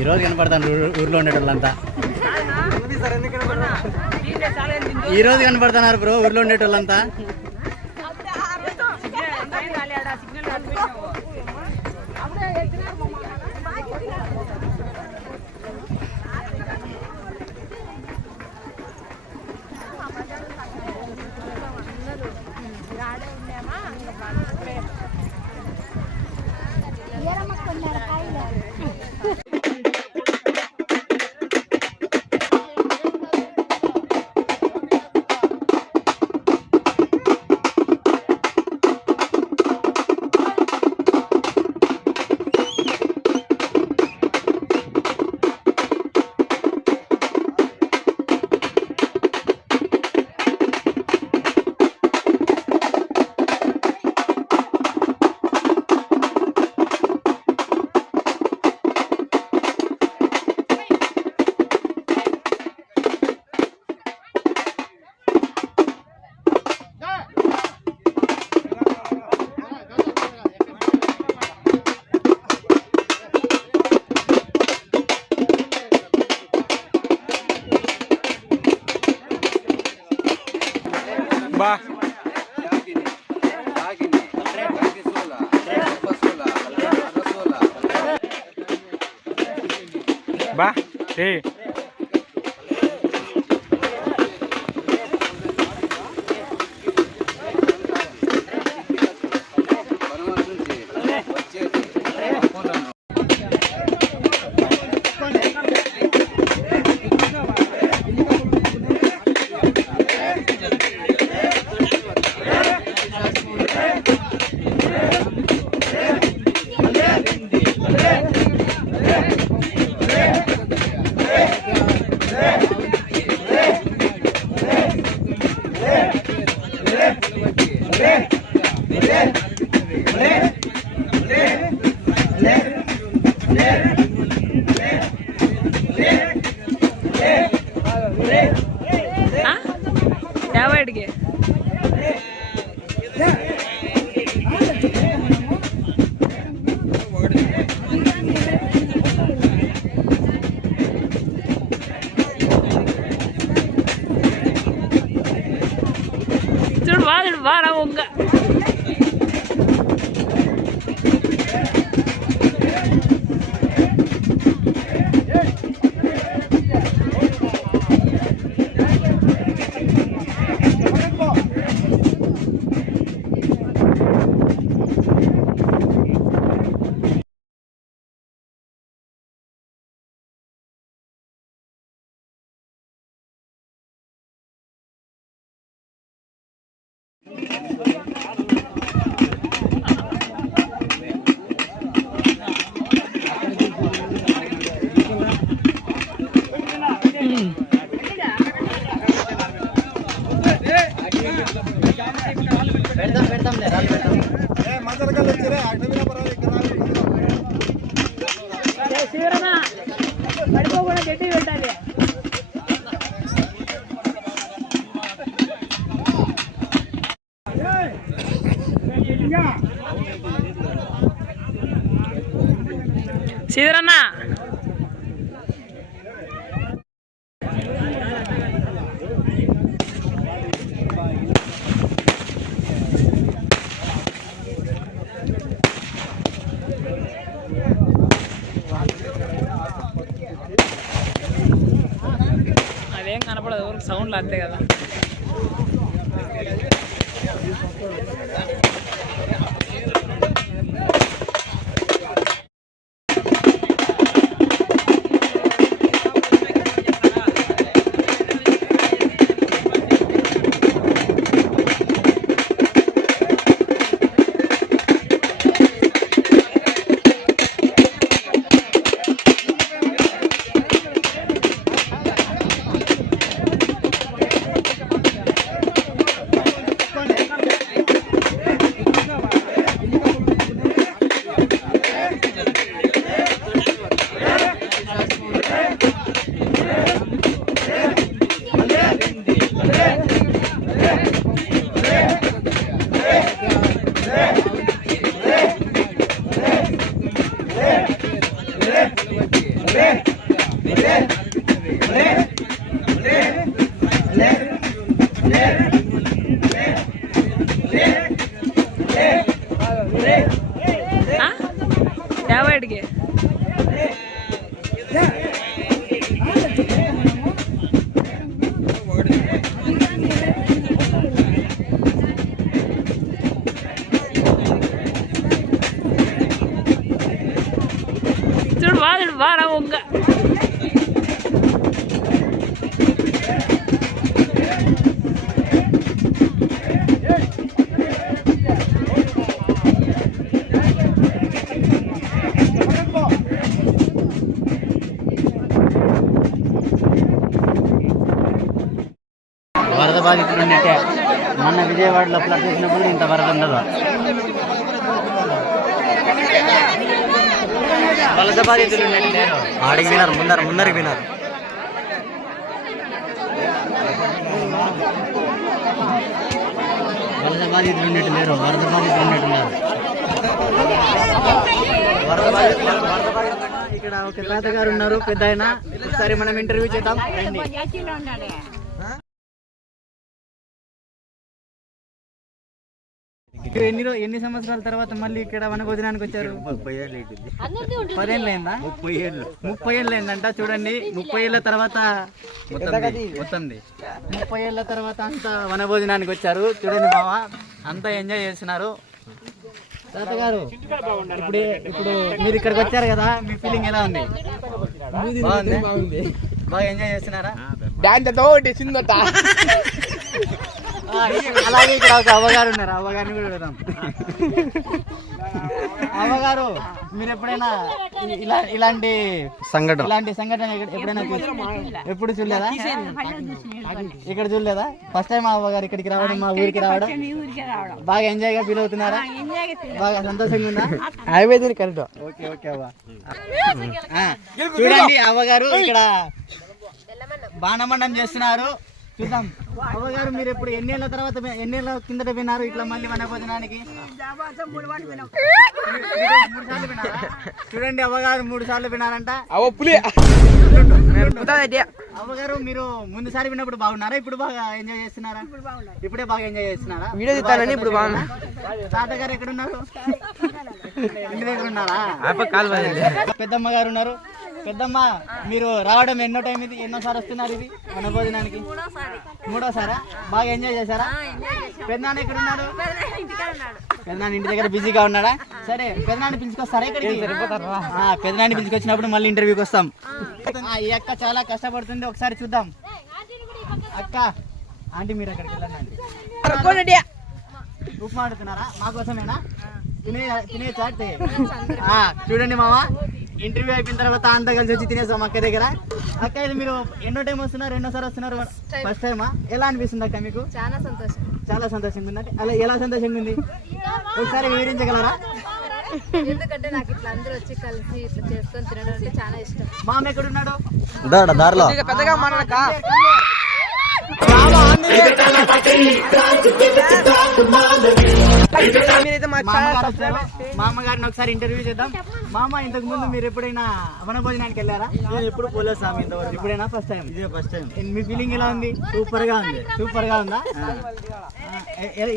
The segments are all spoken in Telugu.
ఈరోజు కనపడతాను ఊర్లో ఉండేటోళ్ళంతా. ఈరోజు కనపడుతున్నారు బ్రో ఊర్లో ఉండేటోళ్ళంతా. బా ఏ ಯಾವಾಡಿಗೆ చూడు వారా వంగ పడిపోకుండా గట్టి పెట్టాలి. శ్రీధరన్న అదేం కనపడదు సౌండ్లు అంతే కదా. ఎప్పుడైనా విజయవాడలో ఫ్లడ్ చేసినప్పుడు ఇంత వరద ఉండదు. వలస బాధితులు లేరు, ఆడికి వినారు, ముందరికి వినారు. వలస బాధితులు ఉన్నట్టు లేరు, వరద బాధితులు ఉన్నట్టున్నారు. ఇక్కడ ఒక తాత గారు ఉన్నారు, పెద్ద ఆయన. ఒకసారి మనం ఇంటర్వ్యూ చేద్దాం. ఎన్ని సంవత్సరాల తర్వాత మళ్ళీ ఇక్కడ వనభోజనానికి వచ్చారు? 10 ఏళ్ళు అయిందా? 30 ఏళ్ళు అయిందంట. చూడండి, 30 ఏళ్ళ తర్వాత వస్తుంది. 30 ఏళ్ళ తర్వాత అంతా వనభోజనానికి వచ్చారు. చూడండి మామ, అంతా ఎంజాయ్ చేస్తున్నారు. తాతగారు, ఇప్పుడు మీరు ఇక్కడికి వచ్చారు కదా, మీ ఫీలింగ్ ఎలా ఉంది? బాగా ఎంజాయ్ చేస్తున్నారా? అలాగే ఇక్కడ ఒక అవ్వగారు ఉన్నారు, అవ్వగారిని కూడా పెడదాం. అవ్వగారు, మీరు ఎప్పుడైనా ఇలాంటి సంఘటన ఎప్పుడైనా ఎప్పుడు చూడలేదా? ఇక్కడ చూడలేదా? ఫస్ట్ టైం అవ్వగారు ఇక్కడికి రావడం, మా ఊరికి రావడం. బాగా ఎంజాయ్ గా ఫీల్ అవుతున్నారా? బాగా సంతోషంగా ఉందా? కరెక్ట్. ఓకే ఓకే అవ్వ. చూడండి, అవ్వగారు ఇక్కడ బాణమండం చేస్తున్నారు. చూద్దాం. అవ్వగారు, మీరు ఎప్పుడు ఎన్నేళ్ళ కిందట విన్నారు ఇట్లా మళ్ళీ వనభోజనానికి? 3 సార్లు వినారా? చూడండి, అవ్వగారు 3 సార్లు వినారంట. అవ్వగారు, మీరు ముందుసారి విన్నప్పుడు బాగున్నారా? ఇప్పుడు బాగా ఎంజాయ్ చేస్తున్నారా? ఇప్పుడే బాగా ఎంజాయ్ చేస్తున్నారా? ఇప్పుడు బాగున్నా. తాతగారు ఎక్కడున్నారు? ఇంటి దగ్గర ఉన్నారా? పెద్దమ్మ గారు ఉన్నారు. పెద్దమ్మ, మీరు రావడం ఎన్నోసారి వస్తున్నారు ఇది వనభోజనానికి? మూడోసారా? బాగా ఎంజాయ్ చేశారా? పెద్దనాన్న ఎక్కడ ఉన్నాడు? పెద్దనాన్న ఇంటి దగ్గర బిజీగా ఉన్నాడా? సరే, పెద్దనాన్న పిలుచుకొస్తారా ఇక్కడికి? పెద్దనాన్ని పిలుచుకొచ్చినప్పుడు మళ్ళీ ఇంటర్వ్యూకి వస్తాం. ఈ అక్క చాలా కష్టపడుతుంది, ఒకసారి చూద్దాం. అక్క, ఆంటీ మీరు అక్కడికి వెళ్ళండి. ఉప్మా ఆడుతున్నారా? మాకోసమేనా? తినేచ్చా? చూడండి మామ, ఇంటర్వ్యూ అయిపోయిన తర్వాత అంతా కలిసి వచ్చి తినేసాం అక్క దగ్గర. అక్క, ఇది మీరు ఎన్నో టైం వస్తున్నారు? ఎన్నోసారి వస్తున్నారు? ఫస్ట్ టైమా? ఎలా అనిపిస్తుంది అక్క మీకు? చాలా సంతోషంగా ఉంది. అలా ఎలా సంతోషంగా ఉంది? ఒకసారి వివరించగలరా? ఎందుకంటే నాకు ఇట్లా అందరూ వచ్చి కలిసి ఇట్లా చేసుకొని తినడం అంటే చాలా ఇష్టం. మామ ఎక్కడున్నాడు? దారిలో పెద్దగా మామగారిని ఒకసారి ఇంటర్వ్యూ చేద్దాం. మామ, ఇంతకు ముందు మీరు ఎప్పుడైనా వనభోజనానికి వెళ్ళారా? నేను ఎప్పుడు పోలేదు స్వామి ఇంతవరకు. ఇప్పుడైనా ఫస్ట్ టైం? ఇదే ఫస్ట్ టైం. మీ ఫీలింగ్ ఎలా ఉంది? సూపర్ గా ఉంది. సూపర్ గా ఉందా?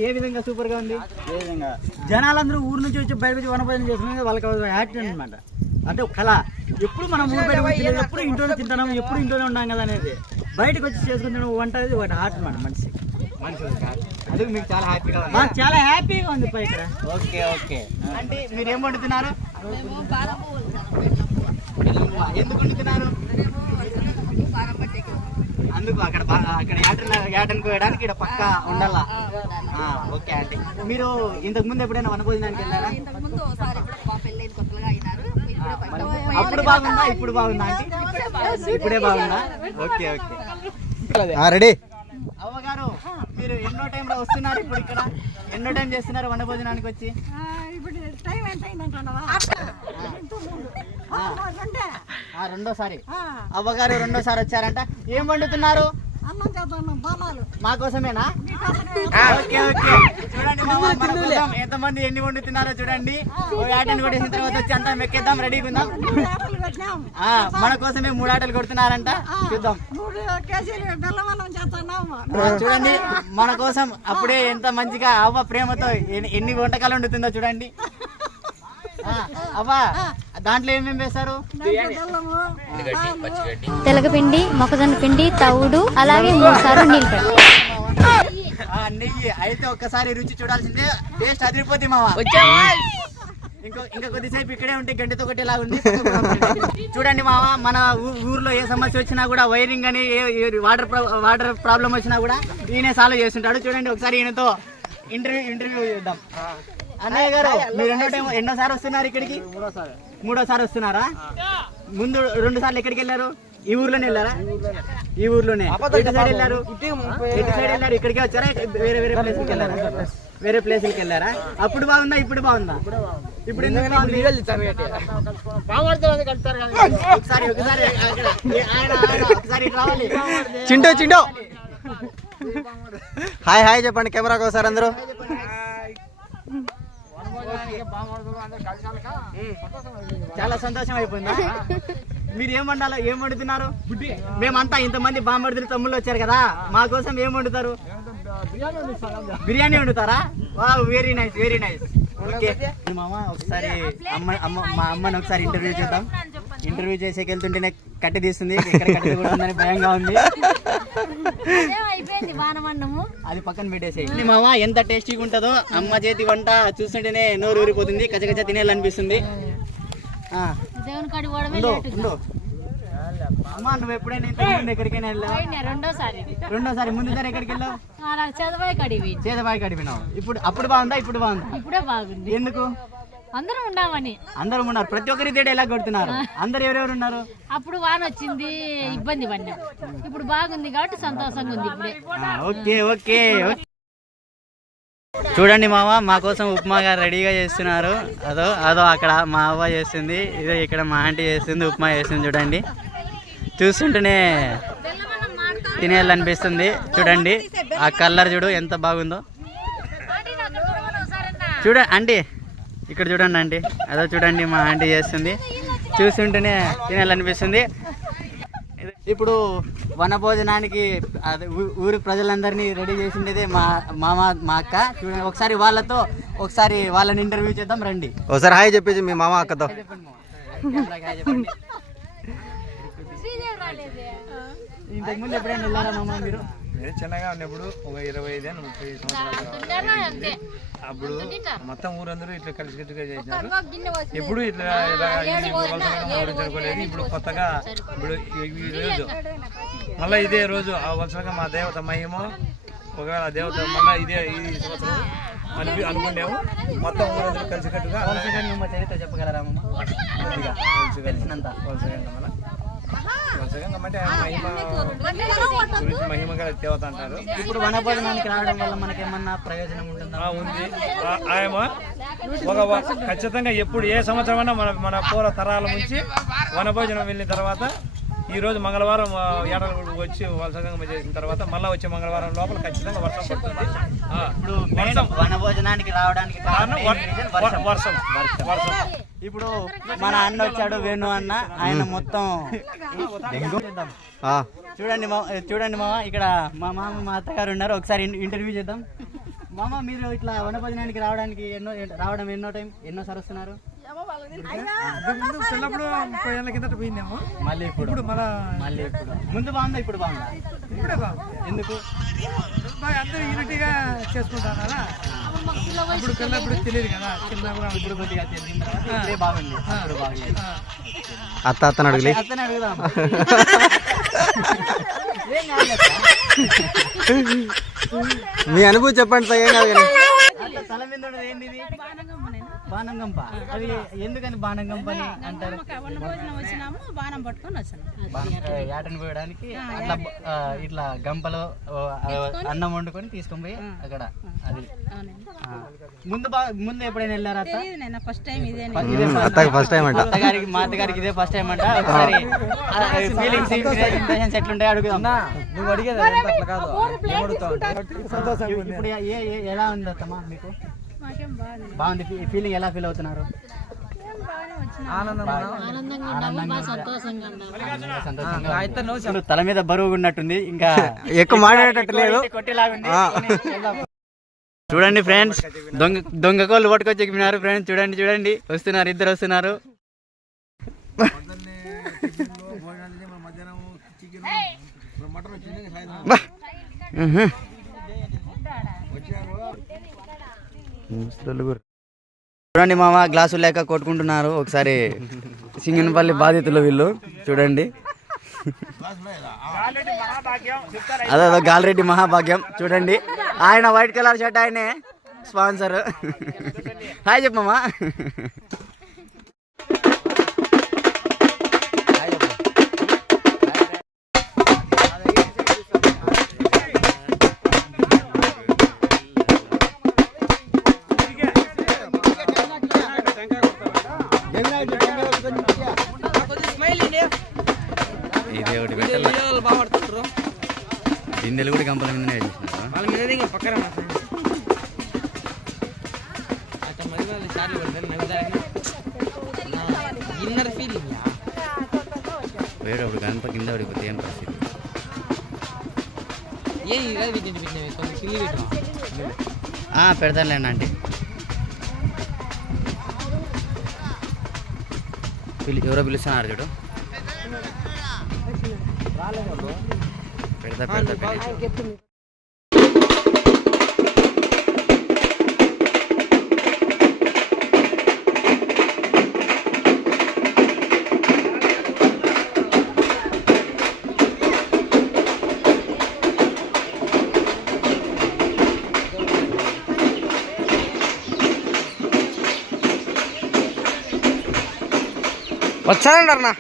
ఏ విధంగా సూపర్ గా ఉంది? ఏ విధంగా? జనాలందరూ ఊరు నుంచి వచ్చి బయట వచ్చి వనభోజనం చేస్తున్నారు, వాళ్ళకి యాక్టివ్ అనమాట. అంటే కళ. ఎప్పుడు మనం ఊరు బయట ఎప్పుడు ఇంట్లోనే తింటున్నాము, ఎప్పుడు ఇంట్లోనే ఉన్నాం కదా అనేది. బయటకు వచ్చి చేసుకుంటున్నాం వంట, అది ఒకటి హార్ట్ అనమాట మనిషి. అది మీకు చాలా హ్యాపీగా ఉంది? మాకు చాలా హ్యాపీగా ఉంది ఇక్కడ. Okay okay. అంటే మీరు ఏం వండుతున్నారు? ఎందుకు వండుతున్నారు? అందుకు అక్కడ యాటన్ కోయడానికి ఇక్కడ పక్క ఉండాలా? ఓకే ఆంటీ, మీరు ఇంతకు ముందు ఎప్పుడైనా వనభోజనానికి వెళ్ళారా? అప్పుడు బాగుందా? ఇప్పుడు బాగుందా ఆంటీ? ఇప్పుడే బాగుందా? Okay okay, ready. అవ్వగారు, మీరు ఎన్నో టైంలో వస్తున్నారు? ఇప్పుడు ఇక్కడ ఎన్నో టైం చేస్తున్నారు వనభోజనానికి వచ్చి? రెండోసారి. అవ్వగారు రెండోసారి వచ్చారంట. ఏం వండుతున్నారు? మాకోసమేనా? Okay okay. చూడండి మామ, మన కోసం ఎంతమంది ఎన్ని వండుతున్నారో చూడండి. ఆటను కొట్టేసిన తర్వాత వచ్చి అంతా మెక్కేద్దాం, రెడీగా ఉందాం. మన కోసమే 3 ఆటలు కొడుతున్నారంట. చూద్దాం. చూడండి, మన కోసం అప్పుడే ఎంత మంచిగా అవ్వ ప్రేమతో ఎన్ని వంటకాలు వండుతుందో చూడండి. అవ్వా, దాంట్లో ఏమేమి వేస్తారు? తెలగపిండి, మొక్కజొన్న పిండి, తవుడు, అలాగే 3 సార్లు నీళ్ళు పెడతాం. నెయ్యి అయితే ఒక్కసారి రుచి చూడాల్సిందే. టేస్ట్ అదిరిపోద్ది మావా. ఇంకా కొద్దిసేపు ఇక్కడే ఉంటే గంటతో కొట్టేలాగా ఉంది. చూడండి మామ, మన ఊర్లో ఏ సమస్య వచ్చినా కూడా, వైరింగ్ అని వాటర్ ప్రాబ్లం వచ్చినా కూడా ఈయన సాల్వ్ చేస్తుంటాడు. చూడండి, ఒకసారి ఈయనతో ఇంటర్వ్యూ చేద్దాం. అన్నయ్య గారు, మీరు ఎన్నోసారి వస్తున్నారు ఇక్కడికి? మూడోసారి వస్తున్నారా? ముందు 2 సార్లు ఎక్కడికి వెళ్ళారు? ఈ ఊర్లోనే వెళ్ళారా? ఈ ఊర్లోనే. ఎటు సైడ్ వెళ్ళారు? ఇక్కడికి వచ్చారా? వేరే వేరే ప్లేస్కి వెళ్ళారా? వేరే ప్లేస్కి వెళ్ళారా? అప్పుడు బాగుందా ఇప్పుడు బాగుందా? ఇప్పుడు ఎందుకు బాగుంది? ఒకసారి రావాలి. చింటో హాయ్ చెప్పండి కెమెరాకి ఒకసారి అందరూ. చాలా సంతోషం అయిపోయిందా? మీరు ఏం వండుతున్నారు? మేమంతా ఇంతమంది బామ్మర్దులు తమ్ముళ్ళు వచ్చారు కదా, మా కోసం ఏం వండుతారు? బిర్యానీ వండుతారా? Very nice. ఓకే మామ, ఒకసారి మా అమ్మని ఒకసారి ఇంటర్వ్యూ చేద్దాం. ఇంటర్వ్యూ చేసేకి వెళ్తుంటేనే కట్టి తీస్తుంది, ఎక్కడ కట్టి కూడా ఉందని భయంగా ఉంది. అది పక్కన పెట్టేసేయి మామ. ఎంత టేస్టీగా ఉంటుందో అమ్మ చేతి వంట చూస్తుంటేనే నోరు ఊరిపోతుంది, కచ్చ తినేయాలనిపిస్తుంది. అమ్మా నువ్వు ఎప్పుడైనా ముందు ఎక్కడికైనా వెళ్ళావు? రెండోసారి. ముందుసారి ఎక్కడికి వెళ్ళావు? చేదబాయి కడిపినావు. అప్పుడు బాగుందా ఇప్పుడు బాగుందా? ఇప్పుడే బాగుంది. ఎందుకు? అందరం ఉన్నామని. అందరం ఉన్నారు. ప్రతి ఒక్కరి తేడా ఎలా కొడుతున్నారు? అందరు ఎవరెవరు ఉన్నారు? అప్పుడు వాన వచ్చింది, ఇబ్బంది పడినాం. ఇప్పుడు బాగుంది కాబట్టి సంతోషంగా ఉంది ఇప్పుడే. ఓకే చూడండి మామ, మా కోసం ఉప్మా గారు రెడీగా చేస్తున్నారు. అదో అక్కడ మా అవ్వ చేస్తుంది, ఇదో ఇక్కడ మా ఆంటీ చేస్తుంది, ఉప్మా చేస్తుంది. చూడండి, చూస్తుంటేనే తినేయాలనిపిస్తుంది. చూడండి ఆ కలర్ చూడు ఎంత బాగుందో. ఆంటీ ఇక్కడ చూడండి ఆంటీ, చూడండి మా ఆంటీ చేస్తుంది, చూస్తుంటేనే తినేయాలనిపిస్తుంది. ఇప్పుడు వనభోజనానికి ఊరి ప్రజలందరినీ రెడీ చేసిండేదే మా అక్క. చూడండి ఒకసారి వాళ్ళని ఇంటర్వ్యూ చేద్దాం రండి. ఒకసారి హాయ్ చెప్పేసి మీ మామ అక్కతో. ఇంతకు ముందు ఎప్పుడైనా వెళ్ళారా మామ మీరు? చిన్నగా ఉన్నప్పుడు ఒక 25-30 సంవత్సరాలు అప్పుడు మొత్తం ఊరందరూ ఇట్లా కలిసికట్టుగా చేసినారు. ఎప్పుడు ఇట్లా జరుపుకోలేదు. ఇప్పుడు కొత్తగా ఈ రోజు మళ్ళీ ఇదే రోజు ఆ వరుసగా మా దేవత మహిమ, ఒకవేళ దేవత మళ్ళీ ఈ సంవత్సరం అనుకున్నాము. మొత్తం ఊరందరూ కలిసికట్టుగా. చరిత్ర చెప్పగలరా తెలిసినంత? మహిమ గల దేవత అంటారు. ఇప్పుడు వనభోజనానికి రావడం వల్ల మనకి ఏమన్నా ప్రయోజనం ఉంటుందా? ఉంది. ఖచ్చితంగా ఎప్పుడు ఏ సంవత్సరం అయినా మన పూర్వ తరాల నుంచి వనభోజనం వెళ్ళిన తర్వాత ఈ రోజు మంగళవారం ఏడలు వచ్చి వలసగంగ చేసిన తర్వాత మళ్ళీ వచ్చే మంగళవారం లోపల ఖచ్చితంగా వర్షం పడుతుంది. ఇప్పుడు వనభోజనానికి రావడానికి వర్షం. ఇప్పుడు మన అన్న వచ్చాడు, వేణు అన్న. ఆయన మొత్తం చూడండి మామ, ఇక్కడ మా మామ మా అత్తగారు ఉన్నారు. ఒకసారి ఇంటర్వ్యూ చేద్దాం. మామ, మీరు ఇట్లా వనభోజనానికి రావడానికి ఎన్నోసారి వస్తున్నారు? చిన్నప్పుడు 30 ఏళ్ళ కిందట పోయినాము. మళ్ళీ ఇప్పుడు ముందు బాగుందా ఇప్పుడు బాగుందా? ఇప్పుడే బాగుంది. ఎందుకు? అందరూ యూనిటీగా చేసుకుంటారు కదా. ఇప్పుడు పిల్లప్పుడు తెలియదు కదా. ఇప్పుడు కొద్దిగా బాగుంది. అత్తని అడుగులే. అత్తని అడుగుదాం. మీ అనుభూతి చెప్పండి సార్. ఏం కాదు కానీ తల మీద ఏంది బాణంగంప. అది ఎందుకని బాణంగంప అని అంటారు? యాటను పోయడానికి అట్లా ఇట్లా గంపలో అన్నం వండుకొని తీసుకొని పోయి అక్కడ. అది ముందు ఎప్పుడైనా వెళ్ళారా? ఫస్ట్ టైం ఇదే. ఫస్ట్ టైం అంట. మా అత్తగారికి ఇదే ఫస్ట్ టైం అంట. ఒకసారి ఫీలింగ్స్ ఇంప్రెషన్స్ ఎట్లుంటాయి అడుగుదాం. నువ్వు అడిగేది అట్లా కాదు, ఇప్పుడు ఎలా ఉంది అత్తమ్మా మీకు? బాగుంది. ఫీలింగ్ ఎలా ఫీల్ అవుతున్నారు? తల మీద బరువు ఉన్నట్టుంది, ఇంకా ఎక్కువ మాట్లాడేటట్టు లేదు. చూడండి ఫ్రెండ్స్, దొంగ కోళ్ళు పట్టుకొచ్చి ఎక్కినారు ఫ్రెండ్స్. చూడండి వస్తున్నారు, ఇద్దరు వస్తున్నారు. చూడండి మామ, గ్లాసు లేక కొట్టుకుంటున్నారు. ఒకసారి సింగనపల్లి బాధితులు వీళ్ళు. చూడండి, అదే గాలిరెడ్డి మహాభాగ్యం. చూడండి, ఆయన వైట్ కలర్ షర్ట్, ఆయనే స్పాన్సర్. హాయ్ చెప్పమ్మా. బిందెలు కూడా గంపల మీదనే వేసేసినారు. వాళ్ళ మీద ఇంకా పక్కన అట్లా మరి వాళ్ళు సార్లు పడతారు నవ్వుతారని ఇన్నర్ ఫీలింగ్ పోయేటప్పుడు గణప కింద పడిపోతే ఏం పరిస్థితి? ఏం ఇదే వీటిని పెట్టినవి కొంచెం పిల్లి పెట్టినా పెడతానులేండి ఆంటీ. ఎవరో పిలుస్తున్నారు చూడు. పెడతా పెడతా. వచ్చానంటారు నా